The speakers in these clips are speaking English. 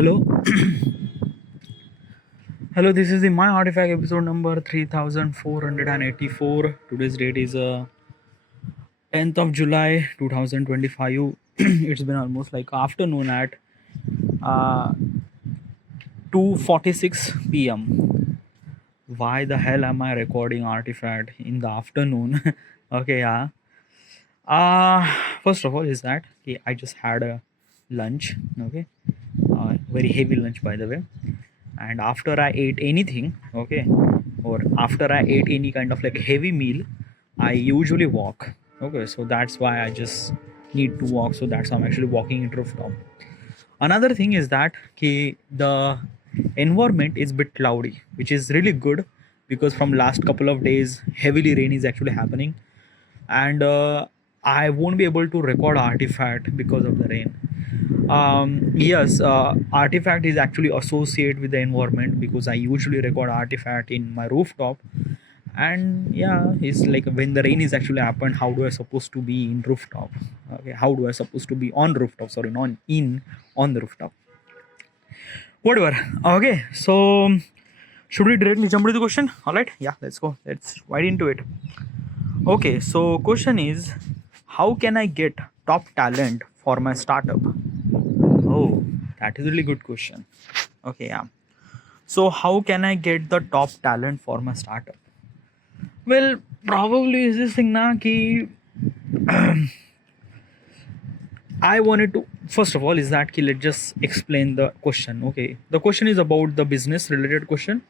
Hello, hello. This is the My Artifact episode number 3484. Today's date is 10th of July 2025. It's been almost like afternoon at uh, 2:46 p.m. Why the hell am I recording Artifact in the afternoon? Okay, yeah. Uh, First of all, is that okay, I just had a lunch. Okay, very heavy lunch by the way. And after I ate anything, okay, or after I ate any kind of like heavy meal, I usually walk. Okay, so that's why I just need to walk. So that's why I'm actually walking in rooftop. Another thing is that the environment is bit cloudy, which is really good because from last couple of days heavily rain is actually happening, and I won't be able to record Artifact because of the rain. Yes, Artifact is actually associated with the environment because I usually record Artifact in my rooftop. And yeah, it's like when the rain is actually happened, how do I supposed to be in rooftop? Okay, how do I supposed to be on rooftop? Sorry, not in on the rooftop. Whatever. Okay, so should we directly jump to the question? All right, yeah, let's go. Let's right into it. Okay, so question is, how can I get top talent for my startup? Oh, that is a really good question. Okay, yeah. So how can I get the top talent for my startup? Well, probably is this thing na ki I wanted to first of all is that ki let's just explain the question. Okay, the question is about the business related question,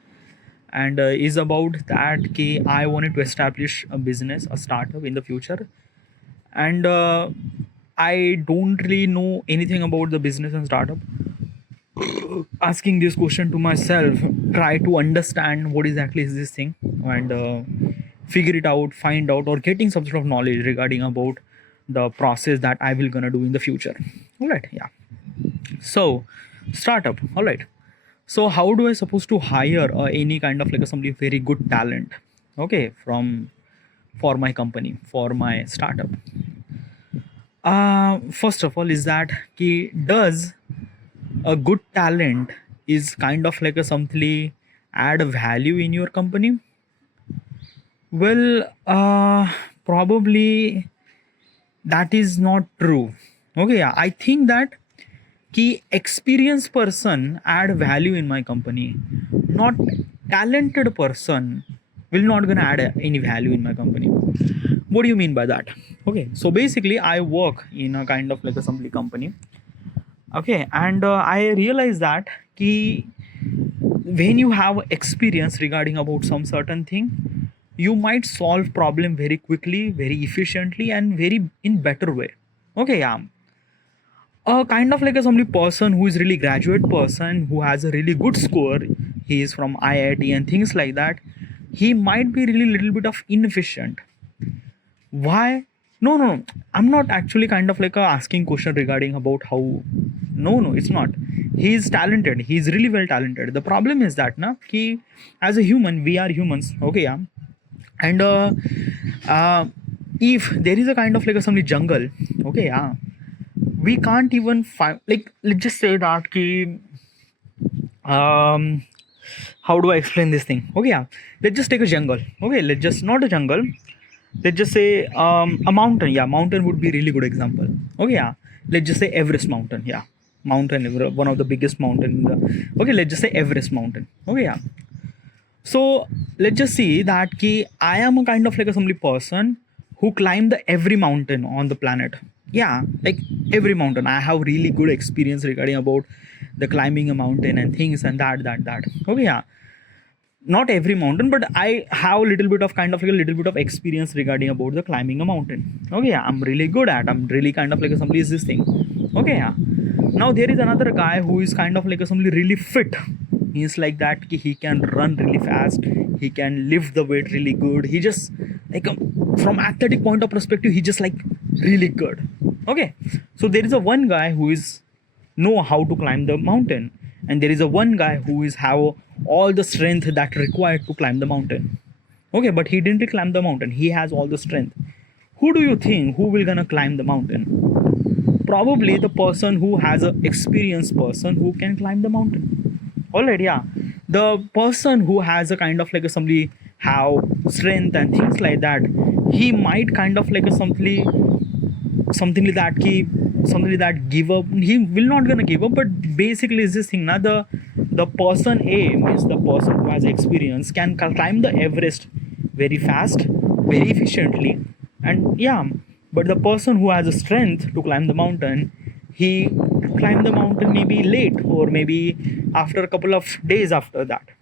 and is about that ki I wanted to establish a business, a startup in the future, and I don't really know anything about the business and startup. Asking this question to myself, try to understand what exactly is this thing, and figure it out, find out, or getting some sort of knowledge regarding about the process that I will gonna do in the future. All right, yeah. So, startup. All right. So, how do I supposed to hire any kind of like somebody very good talent? Okay, from for my company, for my startup. First of all, is that does a good talent is kind of like a something add a value in your company? Well, probably that is not true. Okay, yeah, I think that key experienced person add value in my company, not talented person will not gonna add any value in my company. What do you mean by that? Okay, so basically I work in a kind of like a assembly company. Okay, and I realize that key when you have experience regarding about some certain thing, you might solve problem very quickly, very efficiently, and very in better way. Okay, yeah, a kind of like a somebody person who is really graduate person who has a really good score, he is from IIT and things like that, he might be really little bit of inefficient. Why? No, I'm not actually kind of like asking question regarding about how. No, it's not. He is talented, he is really well talented. The problem is that na he, as a human, we are humans. Okay, yeah. And uh, if there is a kind of like a somebody jungle, okay, yeah, we can't even find, like, let's just say that ki um how do I explain this thing? Okay, yeah, let's just take a jungle. Okay, let's just not a jungle, let's just say a mountain. Yeah, mountain would be really good example. Okay, yeah, let's just say Everest mountain. Yeah, mountain, one of the biggest mountain in the, okay, let's just say Everest mountain. Okay, yeah. So let's just see that ki I am a kind of like a somebody person who climbed the every mountain on the planet. Yeah, like every mountain. I have really good experience regarding about the climbing a mountain and things and that. Okay, yeah. Not every mountain, but I have a little bit of kind of like a little bit of experience regarding about the climbing a mountain. Okay, yeah, I'm really good at. I'm really kind of like somebody is this thing. Okay, yeah. Now there is another guy who is kind of like somebody really fit. He's like that he can run really fast, he can lift the weight really good, he just like from athletic point of perspective he just like really good. Okay, so there is a one guy who is know how to climb the mountain, and there is a one guy who is have all the strength that required to climb the mountain. Okay, but he didn't climb the mountain, he has all the strength. Who do you think who will gonna climb the mountain? probably the person who has a experienced person who can climb the mountain. All right, yeah. The person who has a kind of like a somebody have strength and things like that, he might kind of like a something like that something like that give up. He will not gonna give up, but basically is this thing now, the person A means the person who has experience can climb the Everest very fast, very efficiently, and yeah, but the person who has the strength to climb the mountain, he climbed the mountain maybe late, or maybe after a couple of days after that.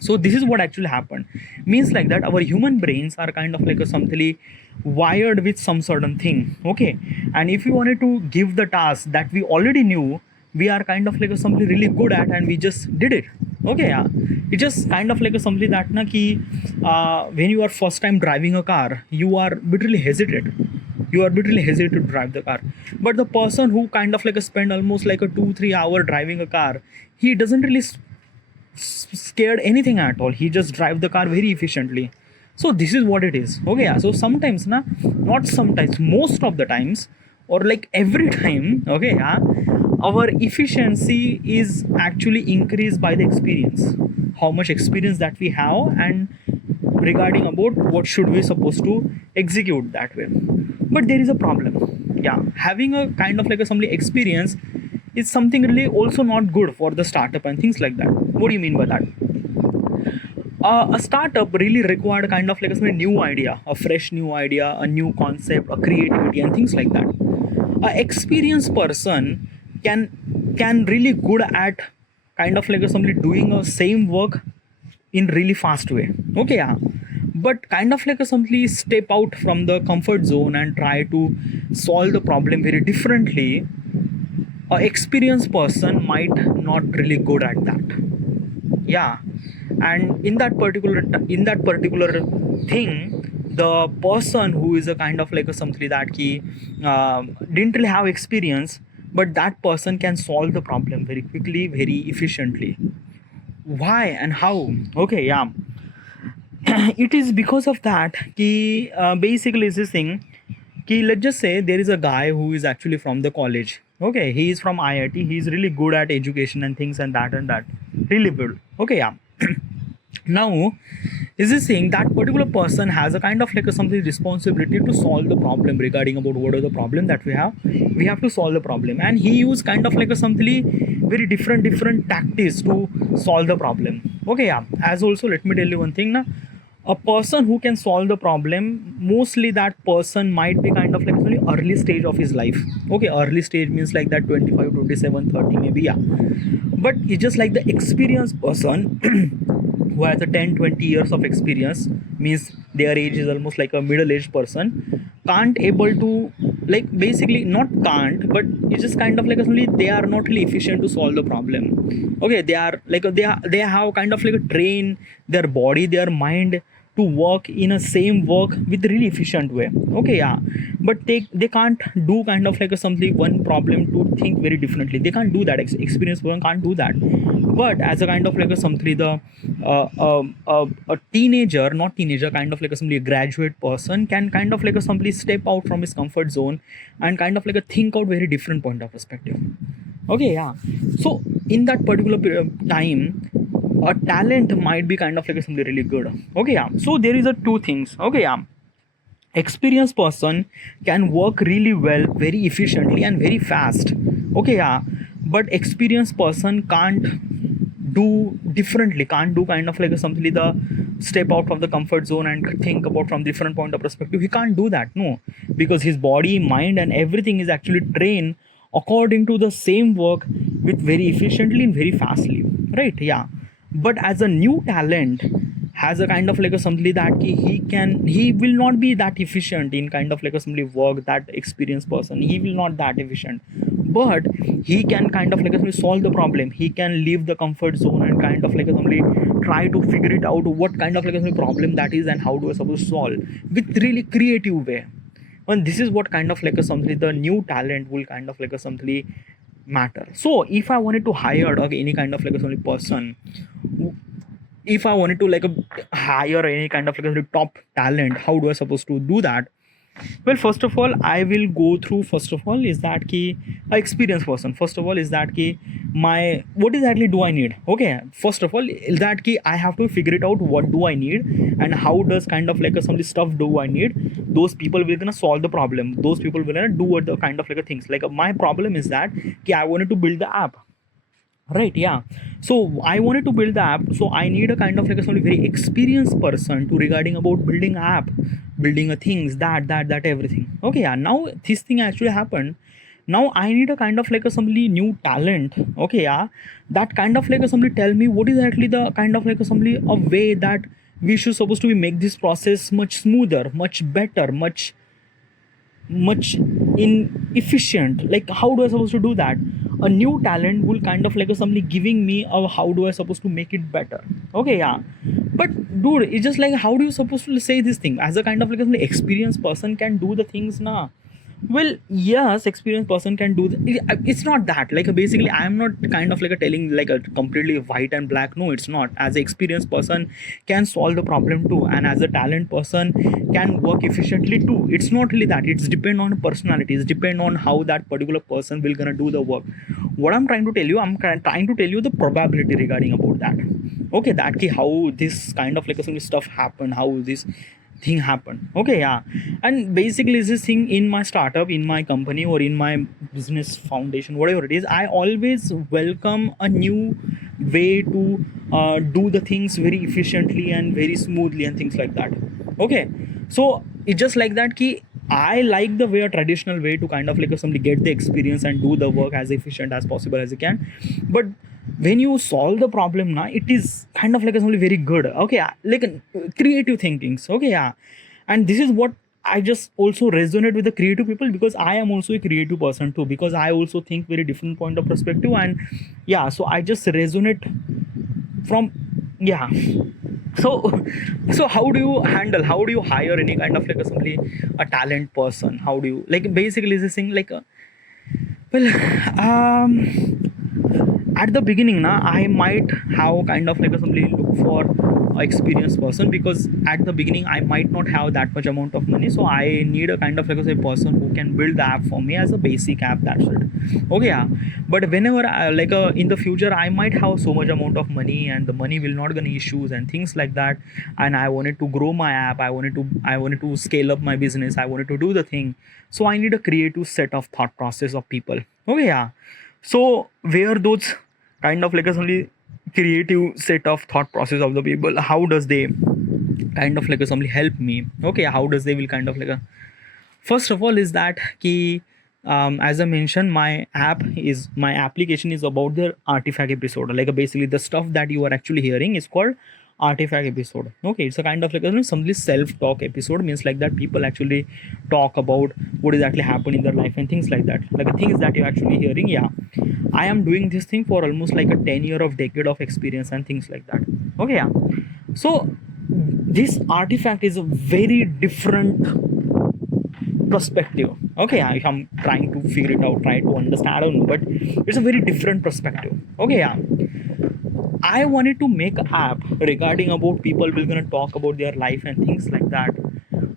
So this is what actually happened. Means like that our human brains are kind of like a something wired with some certain thing. Okay, and if we wanted to give the task that we already knew, we are kind of like a something really good at, and we just did it. Okay, yeah. It's just kind of like a something that na ki when you are first time driving a car, you are literally hesitate, you are literally hesitate to drive the car. But the person who kind of like a spend almost like a 2-3 hour driving a car, he doesn't really scared anything at all. He just drive the car very efficiently. So this is what it is. Okay, yeah. So sometimes na, not sometimes, most of the times, or like every time, okay, yeah, our efficiency is actually increased by the experience, how much experience that we have, and regarding about what should we supposed to execute that way. But there is a problem. Yeah, having a kind of like a some experience is something really also not good for the startup and things like that. What do you mean by that? A startup really required kind of like a new idea, a fresh new idea, a new concept, a creativity, and things like that. A experienced person can really good at kind of like somebody doing a same work in really fast way. Okay, yeah. But kind of like a somebody step out from the comfort zone and try to solve the problem very differently. A experienced person might not really good at that. Yeah, and in that particular thing, the person who is a kind of like a something that he didn't really have experience, but that person can solve the problem very quickly, very efficiently. Why and how? Okay, yeah. It is because of that ki, basically is this thing ki, let's just say there is a guy who is actually from the college. Okay, he is from IIT, he is really good at education and things and that really good. Okay, yeah. Now is this saying that particular person has a kind of like a something responsibility to solve the problem regarding about what are the problem that we have to solve the problem, and he use kind of like a something very different tactics to solve the problem. Okay, yeah. As also, let me tell you one thing na, a person who can solve the problem, mostly that person might be kind of like really early stage of his life. Okay, early stage means like that 25, 27, 30 maybe, yeah. But it's just like the experienced person who has a 10-20 years of experience, means their age is almost like a middle-aged person, can't able to, like, basically not can't, but it's just kind of like only they are not really efficient to solve the problem. Okay, they are like they have kind of like a train their body, their mind to work in a same work with really efficient way. Okay, yeah. But they can't do kind of like a something one problem to think very differently. They can't do that. Experienced person can't do that. But as a kind of like a something, the a teenager, not teenager, kind of like a somebody, a graduate person can kind of like a somebody step out from his comfort zone and kind of like a think out very different point of perspective. Okay, yeah. So in that particular time, a talent might be kind of like something really good. Okay, yeah. So there is a two things. Okay, yeah. Experienced person can work really well, very efficiently and very fast. Okay, yeah. But experienced person can't do differently, can't do kind of like something like the step out of the comfort zone and think about from different point of perspective. He can't do that, no, because his body, mind, and everything is actually trained according to the same work with very efficiently and very fastly, right? Yeah. But as a new talent has a kind of like a something that he will not be that efficient in kind of like a somebody work, that experienced person, he will not that efficient, but he can kind of like a solve the problem. He can leave the comfort zone and kind of like a somebody try to figure it out what kind of like a problem that is and how do I supposed to solve with really creative way. And this is what kind of like a something the new talent will kind of like a something matter. So if I wanted to hire any kind of like a somebody person, if I wanted to like hire any kind of like a top talent, how do I supposed to do that? Well, first of all, I will go through. First of all, is that key a experienced person. First of all, is that key my what exactly do I need? Okay, first of all, is that key I have to figure it out. What do I need, and how does kind of like a, some stuff do I need? Those people will gonna solve the problem. Those people will gonna do the kind of like a things. Like my problem is that key I wanted to build the app, right? Yeah, so I wanted to build the app, so I need a kind of like a somebody very experienced person to regarding about building app, building a things, that everything. Okay, yeah, now this thing actually happened. Now I need a kind of like a somebody new talent. Okay, yeah, that kind of like a somebody tell me what is actually the kind of like a somebody a way that we should supposed to be make this process much smoother, much better, much inefficient. Like how do I supposed to do that? A new talent will kind of like a somebody giving me a how do I supposed to make it better. Okay, yeah, but dude, it's just like how do you supposed to say this thing as a kind of like an experienced person can do the things now? Well, yes, experienced person can do it's not that like basically I am not kind of like a telling like a completely white and black. No, it's not. As an experienced person can solve the problem too, and as a talent person can work efficiently too. It's not really that. It's depend on personality. It's depend on how that particular person will gonna do the work. What I'm trying to tell you, trying to tell you the probability regarding about that. Okay, that key how this kind of like a stuff happen, how this thing happen. Okay, yeah, and basically is this thing in my startup, in my company, or in my business foundation, whatever it is, I always welcome a new way to do the things very efficiently and very smoothly and things like that. Okay, so it's just like that key I like the way a traditional way to kind of like somebody get the experience and do the work as efficient as possible as you can. But when you solve the problem now, it is kind of like something very good. Okay, yeah, like creative thinkings. Okay, yeah, and this is what I just also resonate with the creative people, because I am also a creative person too, because I also think very different point of perspective. And yeah, so I just resonate from, yeah. So so how do you handle, how do you hire any kind of like a somebody a talent person? How do you like basically this thing like well, at the beginning now I might have kind of like a somebody look for a experienced person, because at the beginning I might not have that much amount of money, so I need a kind of like a say person who can build the app for me as a basic app, that's it. Okay, yeah, but whenever like in the future I might have so much amount of money and the money will not gonna issues and things like that, and I wanted to grow my app, I wanted to scale up my business, I wanted to do the thing, so I need a creative set of thought process of people. Okay, yeah, so where those kind of like a only creative set of thought process of the people, how does they kind of like a somebody help me? Okay, how does they will kind of like a first of all is that key, as I mentioned, my application is about the artifact episode, like basically the stuff that you are actually hearing is called artifact episode. Okay, it's a kind of like some self-talk episode, means like that people actually talk about what exactly happened in their life and things like that, like the things that you're actually hearing. Yeah, I am doing this thing for almost like a 10 year of decade of experience and things like that. Okay, yeah, so this artifact is a very different perspective. Okay, yeah, if I'm trying to figure it out, try to understand, I don't know, but it's a very different perspective. Okay, yeah, I wanted to make an app regarding about people will gonna talk about their life and things like that.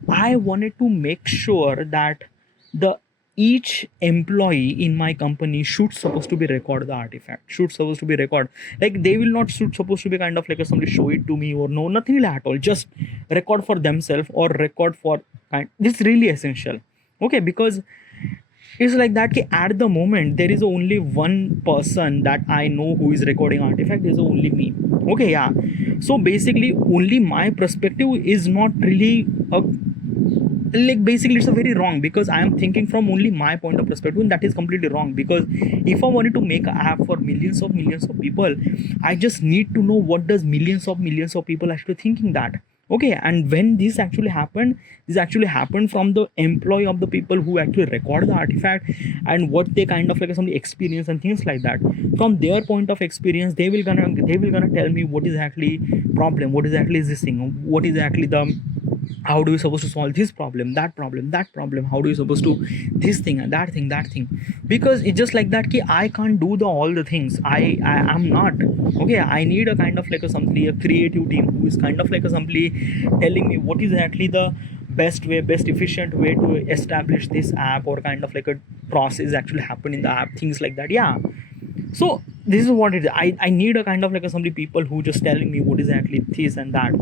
I wanted to make sure that the each employee in my company should supposed to be record the artifact, should supposed to be record, like they will not should supposed to be kind of like a somebody show it to me or no, nothing like at all, just record for themselves or record for kind, this is really essential. Okay, because it's like that ki at the moment there is only one person that I know who is recording artifact, is only me. Okay, yeah, so basically only my perspective is not really a, like basically it's a very wrong, because I am thinking from only my point of perspective, and that is completely wrong. Because if I wanted to make an app for millions of people, I just need to know what does millions of people actually thinking that. Okay, and when this actually happened from the employee of the people who actually record the artifact, and what they kind of like some experience and things like that. From their point of experience, they will gonna tell me what is actually problem, what is actually this thing, what is actually the, how do you supposed to solve this problem, that problem, how do you supposed to this thing and that thing. Because it's just like that ki I can't do the all the things, I am not. Okay, I need a kind of like a somebody, a creative team who is kind of like a somebody telling me what is actually the best efficient way to establish this app, or kind of like a process actually happen in the app, things like that. Yeah. So this is what it is. I need a kind of like a somebody people who just telling me what is actually this and that.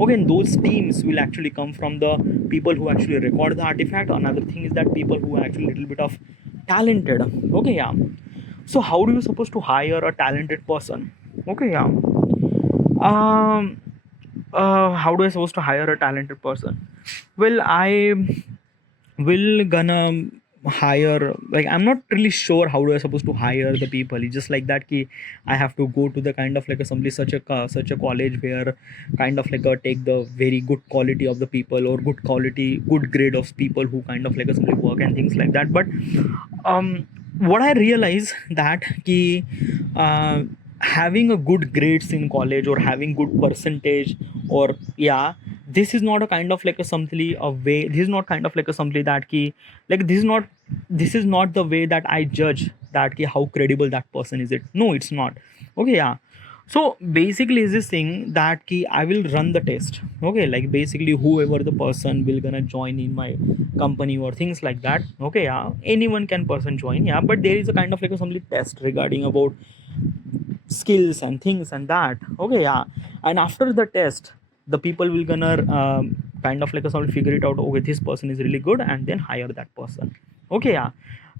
Okay, and those teams will actually come from the people who actually record the artifact. Another thing is that people who are actually a little bit of talented. Okay, yeah. So how do you supposed to hire a talented person? Okay, yeah. um how do I supposed to hire a talented person? Well, I will gonna hire, like, I'm not really sure how do I supposed to hire the people. It's just like that ki I have to go to the kind of like a simply such a college where kind of like a take the very good quality of the people, or good quality, good grade of people who kind of like a simply work and things like that. But what I realize that ki uh, having a good grades in college, or having good percentage, or yeah, this is not a kind of like a something a way, this is not kind of like a something that ki, like, this is not the way that I judge that ki how credible that person is. It, no, it's not. Okay, yeah. So basically is this thing that ki I will run the test. Okay, like basically whoever the person will gonna join in my company or things like that. Okay, yeah, anyone can person join, yeah, but there is a kind of like a some test regarding about skills and things and that. Okay, yeah. And after the test, the people will gonna kind of like a sort figure it out. Okay, this person is really good, and then hire that person. Okay, yeah.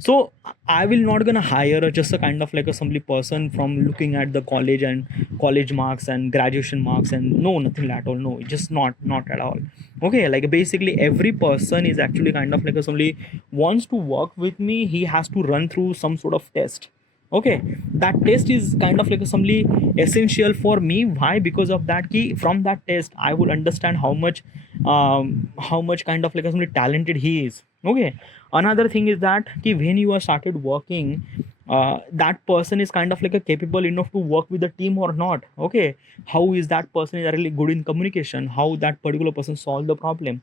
So I will not gonna hire just a kind of like a simply person from looking at the college and college marks and graduation marks, and no, nothing at all. No, just not at all. Okay, like basically every person is actually kind of like a somebody wants to work with me. He has to run through some sort of test. Okay, that test is kind of like something essential for me. Why? Because of that key, from that test I will understand how much kind of like something talented he is. Okay, another thing is that key, when you are started working, that person is kind of like a capable enough to work with the team or not. Okay, how is that person is really good in communication, how that particular person solve the problem.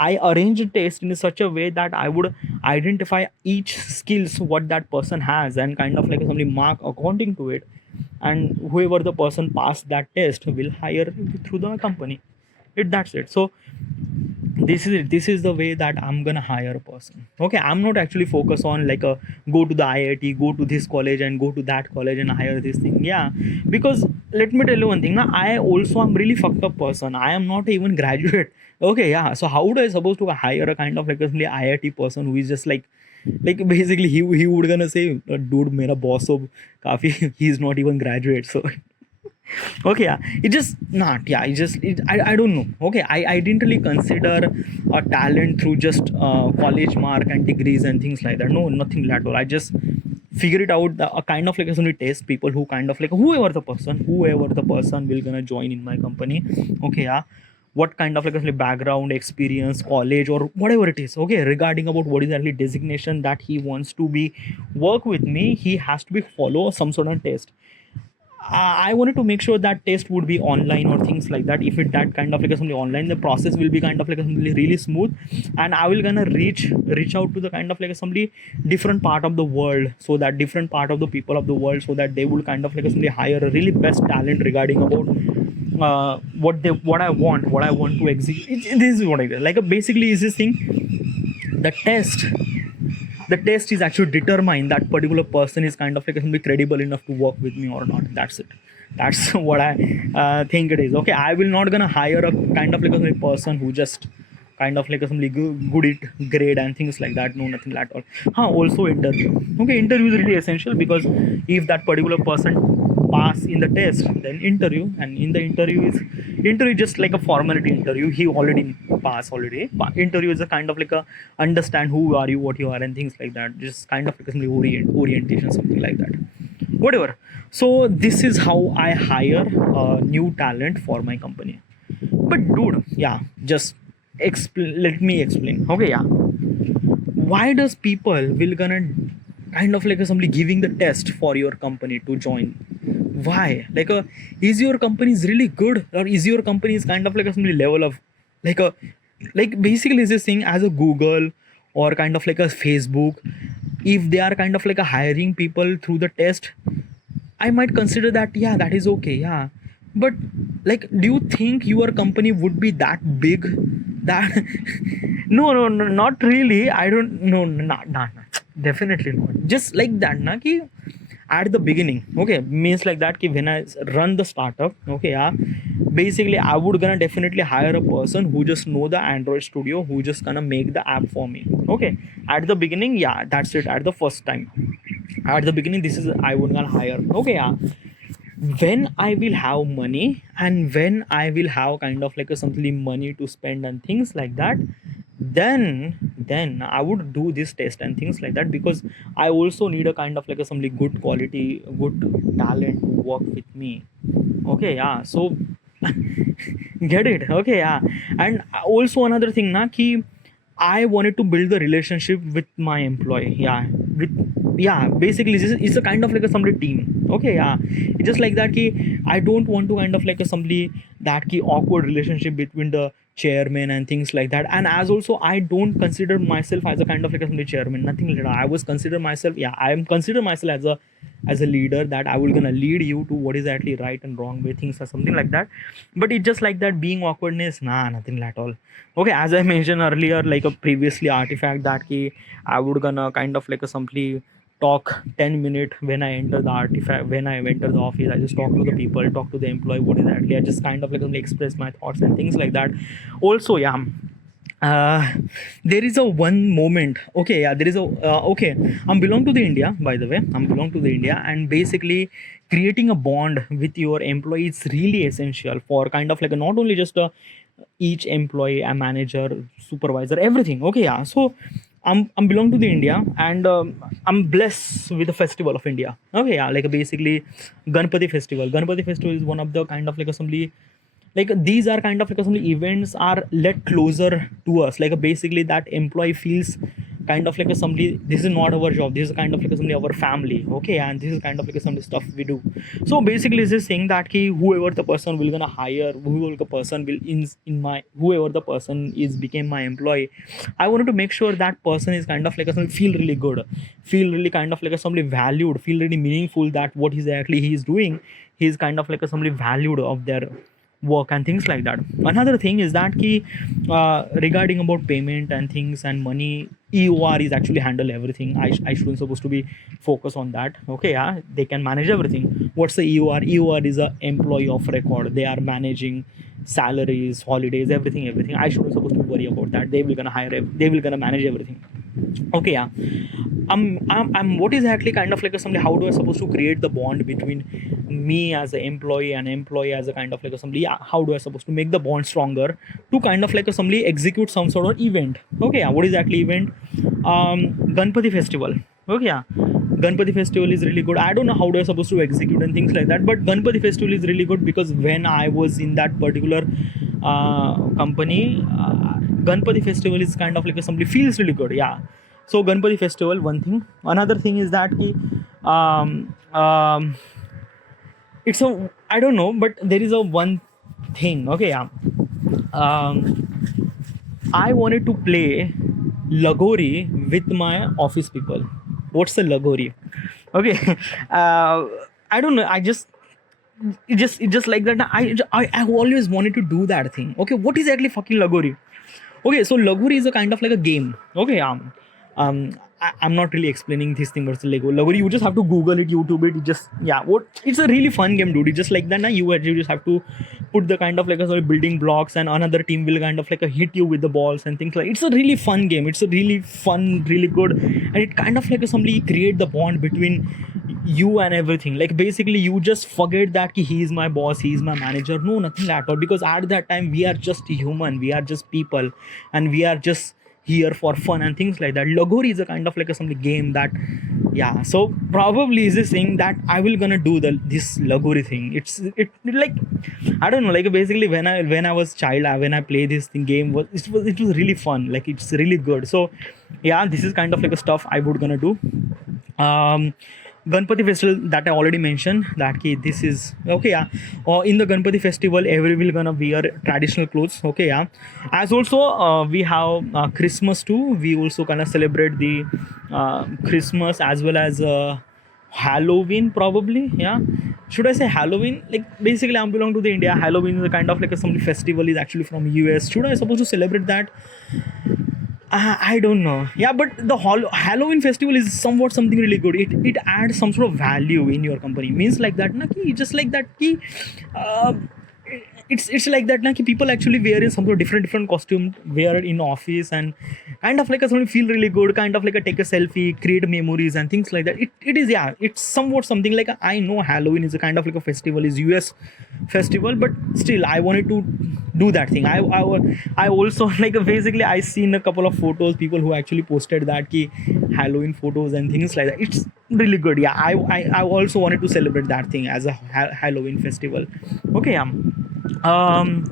I arrange a test in such a way that I would identify each skills what that person has, and kind of like somebody mark according to it, and whoever the person pass that test will hire through the company. That's it. So this is it. This is the way that I'm gonna hire a person. Okay, I'm not actually focused on like a go to the IIT, go to this college and go to that college and hire this thing. Yeah, because let me tell you one thing. Now I also am really fucked up person. I am not even graduate. Okay, yeah. So how do I supposed to hire a kind of like a IIT person who is just like basically he would gonna say, dude, mera boss ho काफी he's not even graduate. So okay, yeah, it just not, yeah, I don't know. Okay, I didn't really consider a talent through just college mark and degrees and things like that. No, nothing at all. I just figure it out, a kind of like a test people who kind of like whoever the person will gonna join in my company. Okay, yeah, what kind of like a background experience, college, or whatever it is. Okay, regarding about what is actually designation that he wants to be work with me, he has to be follow some sort of test. I wanted to make sure that test would be online or things like that. If it that kind of like something online, the process will be kind of like something really smooth, and I will gonna reach out to the kind of like somebody different part of the world, so that different part of the people of the world, so that they will kind of like somebody hire a really best talent regarding about what I want to execute. This is what I do. Like basically is this thing, the test the test is actually determine that particular person is kind of like be credible enough to work with me or not. That's it. That's what I think it is. Okay, I will not gonna hire a kind of like a person who just kind of like a somebody good at grade and things like that. No, nothing at all. Also interview. Okay, interview is really essential, because if that particular person pass in the test, then interview, and in the interview just like a formality interview. He already pass already. But interview is a kind of like a understand who are you, what you are, and things like that. Just kind of like a orientation, something like that. Whatever. So this is how I hire a new talent for my company. But dude, yeah, just let me explain. Okay, yeah, why does people will gonna kind of like somebody giving the test for your company to join? Why? Like is your company is really good, or is your company is kind of like a somebody level of like a like basically is this thing as a Google or kind of like a Facebook, if they are kind of like a hiring people through the test, I might consider that, yeah, that is okay, yeah. But like, do you think your company would be that big that no, not really. I don't, no, not definitely not, just like that na ki at the beginning, okay, means like that ki when I run the startup, okay, yeah, basically I would gonna definitely hire a person who just know the Android Studio, who just gonna make the app for me, okay, at the beginning, yeah, that's it, at the first time, at the beginning, this is I would gonna hire, okay, yeah. When I will have money and when I will have kind of like a something money to spend and things like that, then I would do this test and things like that, because I also need a kind of like a something good quality, good talent to work with me. Okay, yeah. So get it, okay, yeah. And also another thing na ki I wanted to build the relationship with my employee, yeah, with, yeah, basically it's a kind of like a somebody team, okay, yeah. It's just like that ki I don't want to kind of like a somebody that ki awkward relationship between the chairman and things like that. And as also I don't consider myself as a kind of like a somebody chairman, nothing like that. I was consider myself, yeah, I am consider myself as a leader, that I will gonna lead you to what is actually right and wrong way things or something like that. But it's just like that being awkwardness, nah, nothing at all. Okay, as I mentioned earlier, like a previously artifact that ki I would gonna kind of like a simply talk 10 minutes when I enter the artifact, when I enter the office, I just talk to the people, talk to the employee, what is actually, I just kind of like express my thoughts and things like that. Also, yeah, uh there is a one moment, okay, yeah, there is a okay, I'm belong to the India, by the way, I'm belong to the India, and basically creating a bond with your employee is really essential for kind of like a, not only just a each employee, a manager, supervisor, everything, okay, yeah. So I'm belong to the India, and I'm blessed with the festival of India, okay, yeah, like basically Ganpati festival is one of the kind of like assembly, like these are kind of like some events are let closer to us, like basically that employee feels kind of like a somebody, this is not our job, this is kind of like a somebody our family, okay, and this is kind of like a some stuff we do. So basically this is saying that ki whoever the person will gonna hire, whoever the person will in my, whoever the person is became my employee, I wanted to make sure that person is kind of like a somebody feel really good, feel really kind of like a somebody valued, feel really meaningful, that what he's actually he is doing, he's kind of like a somebody valued of their work and things like that. Another thing is that ki regarding about payment and things and money, EOR is actually handle everything. I shouldn't supposed to be focus on that, okay, yeah, they can manage everything. What's the EOR is a employee of record, they are managing salaries, holidays, everything. I shouldn't supposed to worry about that, they will gonna hire, they will gonna manage everything, okay, yeah. I'm what is actually kind of like a somebody, how do I supposed to create the bond between me as an employee and employee as a kind of like a somebody, yeah, how do I supposed to make the bond stronger to kind of like a somebody execute some sort of event, okay, yeah. What is actually event? Ganpati festival, okay, yeah. Ganpati festival is really good. I don't know how do I supposed to execute and things like that, but Ganpati festival is really good because when I was in that particular company, Ganpati festival is kind of like a somebody feels really good, yeah. So Ganpati festival, one thing. Another thing is that ki, it's a, I don't know, but there is a one thing, okay, yeah. I wanted to play Lagori with my office people. What's the Lagori? Okay, I don't know. It just like that. I always wanted to do that thing. Okay, what is actually fucking Lagori? Okay, so Lagori is a kind of like a game. Okay, I'm not really explaining this thing versus Lego. Lagori, you just have to Google it, YouTube it. Just, yeah, what? It's a really fun game, dude. It's just like that. Na, you just have to put the kind of like a sort of building blocks, and another team will kind of like a hit you with the balls and things like. It's a really fun game. It's a really fun, really good, and it kind of like a somebody create the bond between you and everything. Like basically, you just forget that he is my boss, he is my manager. No, nothing at all. Because at that time, we are just human. We are just people, and we are just here for fun and things like that. Lagori is a kind of like a some game that, yeah. So probably is this thing that I will gonna do this Lagori thing. It like, I don't know, like basically when I was child, when I play this thing game, it was really fun. Like it's really good. So yeah, this is kind of like a stuff I would gonna do. Ganpati festival that I already mentioned, that ki this is okay, yeah. Or in the Ganpati festival, every will gonna wear traditional clothes, okay, yeah. As also we have Christmas too. We also kind of celebrate the Christmas as well as Halloween probably, yeah. should I say Halloween? Like basically, I belong to the India. Halloween is a kind of like a some festival is actually from US. Should I supposed to celebrate that? I don't know. Yeah, but the Halloween festival is somewhat something really good. It adds some sort of value in your company. Means like that, na ki just like that ki, uh, it's like that na ki people actually wear in some sort of different costume, wear it in office and kind of like a something feel really good. Kind of like a take a selfie, create memories and things like that. It is, yeah. It's somewhat something like I know Halloween is a kind of like a festival, is US festival, but still I wanted to do that thing. I also like basically I seen a couple of photos, people who actually posted that ki Halloween photos and things like that. It's really good. Yeah, I also wanted to celebrate that thing as a Halloween festival. Okay, um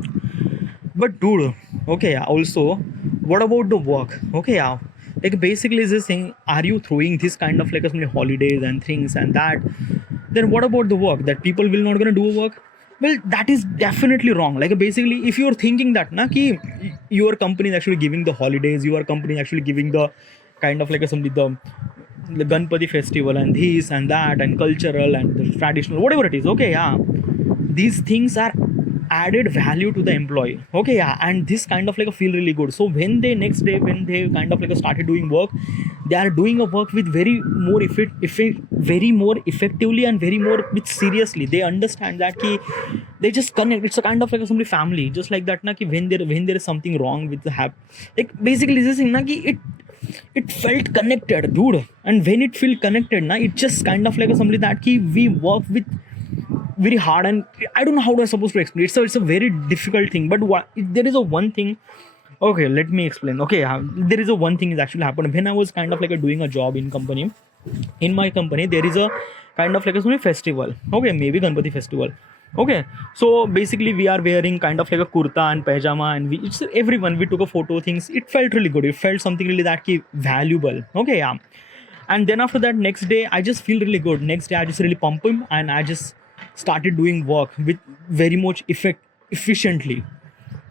but dude, okay, yeah, also what about the work? Okay, yeah, like basically is this thing, are you throwing this kind of like a, so many holidays and things and that, then what about the work, that people will not gonna do work? Well, that is definitely wrong. Like basically if you're thinking that na ki your company is actually giving the holidays, your company is actually giving the kind of like a somebody the Ganpati festival and this and that and cultural and the traditional, whatever it is, okay, yeah, these things are added value to the employee. Okay, yeah, and this kind of like a feel really good. So when they next day, when they kind of like a started doing work, they are doing a work with very more very more effectively and very more with seriously. They understand that ki they just connect. It's a kind of like a somebody family, just like that na ki when there is something wrong with the like basically this thing na ki it felt connected, dude. And when it feel connected na, it just kind of like a somebody that ki we work with very hard, and I don't know how to I supposed to explain it. So it's a very difficult thing, but there is a one thing. Okay, let me explain. Okay, there is a one thing is actually happened when I was kind of like doing a job in company. In my company there is a kind of like a sort of festival. Okay, maybe Ganpati festival. Okay, so basically we are wearing kind of like a kurta and pajama, and it's everyone, we took a photo things. It felt really good, it felt something really that ki valuable. Okay, yeah. And then after that, next day I just feel really good. Next day I just really pump him, and I just started doing work with very much effect efficiently.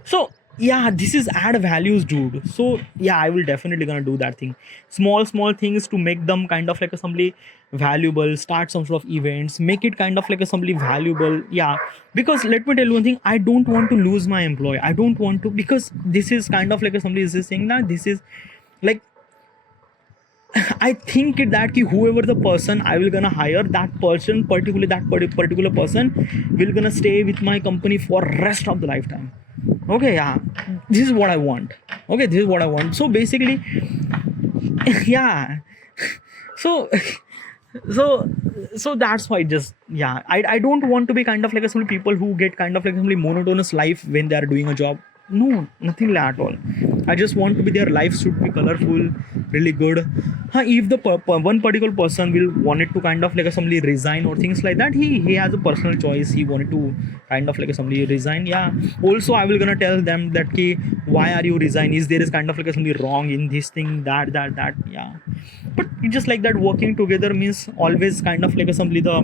So yeah, this is add values, dude. So yeah, I will definitely gonna do that thing. Small things to make them kind of like a somebody valuable. Start some sort of events, make it kind of like a somebody valuable. Yeah, because let me tell you one thing, I don't want to lose my employee. I don't want to, because this is kind of like a somebody is saying that this is like I think that ki whoever the person I will gonna hire, that person, particularly that particular person, will gonna stay with my company for rest of the lifetime. Okay, yeah, this is what I want. Okay, this is what I want. So basically, yeah. So so so that's why just yeah, I don't want to be kind of like a some people who get kind of like some monotonous life when they are doing a job. No, nothing like at all. I just want to be, their life should be colorful, really good. If the one particular person will wanted to kind of like a somebody resign or things like that, he has a personal choice. He wanted to kind of like a somebody resign. Yeah. Also, I will gonna tell them that ki, why are you resign? Is there is kind of like a somebody wrong in this thing, that. Yeah. But it's just like that working together means always kind of like a somebody the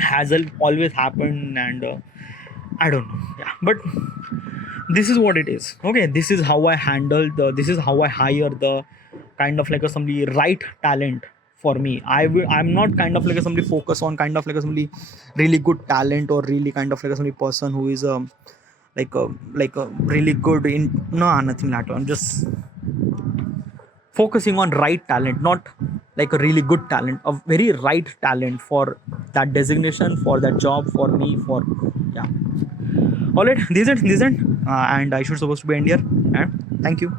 hassle always happen, and I don't know. Yeah. But this is what it is. Okay, this is how I handle this is how I hire the kind of like a somebody right talent for me. I'm not kind of like a somebody focus on kind of like a somebody really good talent, or really kind of like a somebody person who is like a really good in, no, nothing like that. I'm just focusing on right talent, not like a really good talent, a very right talent for that designation, for that job, for me, for yeah. All right, this is it, and I should supposed to be end here. And thank you.